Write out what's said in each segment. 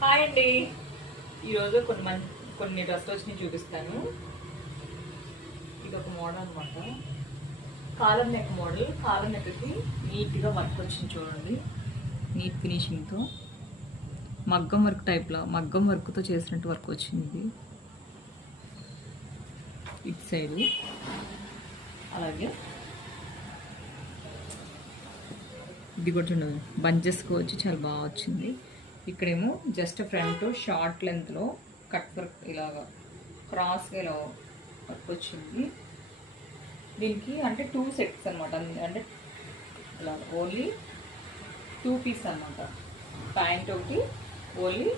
Hi అండి. ఈరోజు కొన్ని డ్రెస్సెస్ని చూపిస్తాను. ఇది ఒక మోడల్ అనమాట, కాలర్ నెక్ మోడల్. కాలర్ నెక్కి నీట్గా వర్క్ వచ్చింది చూడండి, నీట్ ఫినిషింగ్తో మగ్గం వర్క్ టైప్లో మగ్గం వర్క్తో చేసినట్టు వర్క్ వచ్చింది. ఇటు సైడు అలాగే ఇది కూడా చూడండి, బంచెస్కి వచ్చి చాలా బాగా వచ్చింది. ఇక్కడేమో జస్ట్ ఫ్రంట్ షార్ట్ లెంత్లో కట్ వర్క్ ఇలాగా క్రాస్గా ఇలా వర్క్ వచ్చింది. దీనికి అంటే 2 సెట్స్ అనమాట, అంటే ఇలా ఓన్లీ 2 పీస్ అనమాట. ప్యాంట్ ఒకటి, ఓన్లీ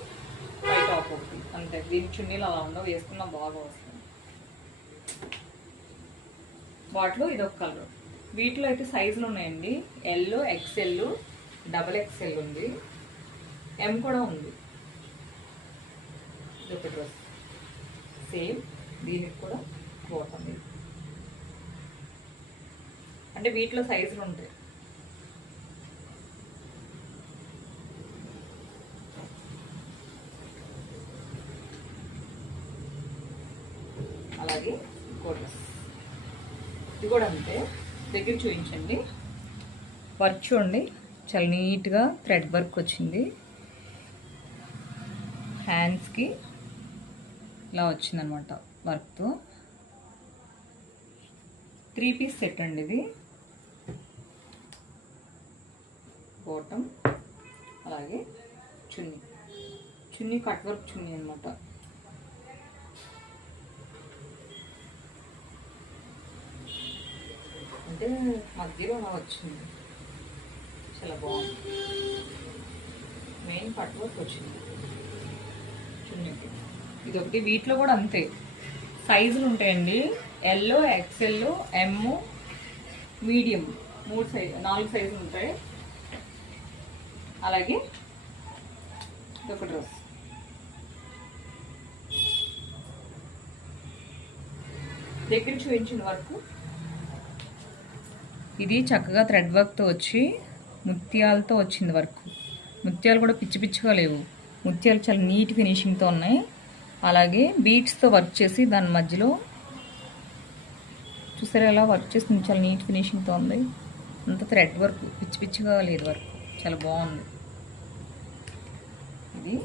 వైట్ టాప్ ఒకటి అంతే. దీనికి చున్నీలు అలా ఉండవు, వేసుకున్నా బాగా వస్తుంది. వాటిలో ఇదొక కలర్. వీటిలో అయితే సైజులు ఉన్నాయండి. ఎల్, ఎక్స్ఎల్, XXL ఉంది, M కూడా ఉంది. ఇదొక డ్రెస్ సేమ్, దీనికి కూడా బాటమ్. అంటే వీటిలో సైజులు ఉంటాయి. అలాగే ఇంకో డ్రెస్, ఇది కూడా అంతే. దగ్గర చూపించండి. వర్క్ చూడండి, చాలా నీట్గా థ్రెడ్ వర్క్ వచ్చింది. హ్యాండ్స్కి ఇలా వచ్చిందనమాట వర్క్తో. 3 పీస్ సెట్ అండి ఇది. బాటమ్ అలాగే చున్నీ కట్ వర్క్ చున్నీ అనమాట. అంటే మధ్యలో అలా వచ్చింది, చాలా బాగుంది. మెయిన్ కట్ వర్క్ వచ్చింది చున్నీకి. ఇదొకటి. వీటిలో కూడా అంతే సైజులు ఉంటాయండి. ఎల్, XL, M, మీడియం 4 సైజులు ఉంటాయి. అలాగే ఇదొక డ్రెస్. దగ్గర చూపించిన వరకు ఇది చక్కగా థ్రెడ్ వర్క్తో వచ్చి ముత్యాలతో వచ్చింది వర్క్. ముత్యాలు కూడా పిచ్చి పిచ్చిగా లేవు, ముత్యాలు చాలా నీట్ ఫినిషింగ్తో ఉన్నాయి. అలాగే బీట్స్తో వర్క్ చేసి దాని మధ్యలో చూసారా ఎలా వర్క్ చేస్తుంది, చాలా నీట్ ఫినిషింగ్తో ఉంది. అంత థ్రెడ్ వర్క్, పిచ్చి పిచ్చిగా లేదు వర్క్, చాలా బాగుంది. ఇది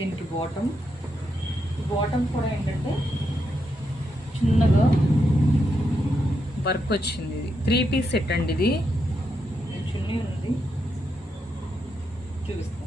దీనికి బాటమ్ కూడా ఏంటంటే చిన్నగా వర్క్ వచ్చింది. ఇది 3 పీస్ సెట్ అండి. ఇది చున్నీ ఉంది, చూపిస్తాను.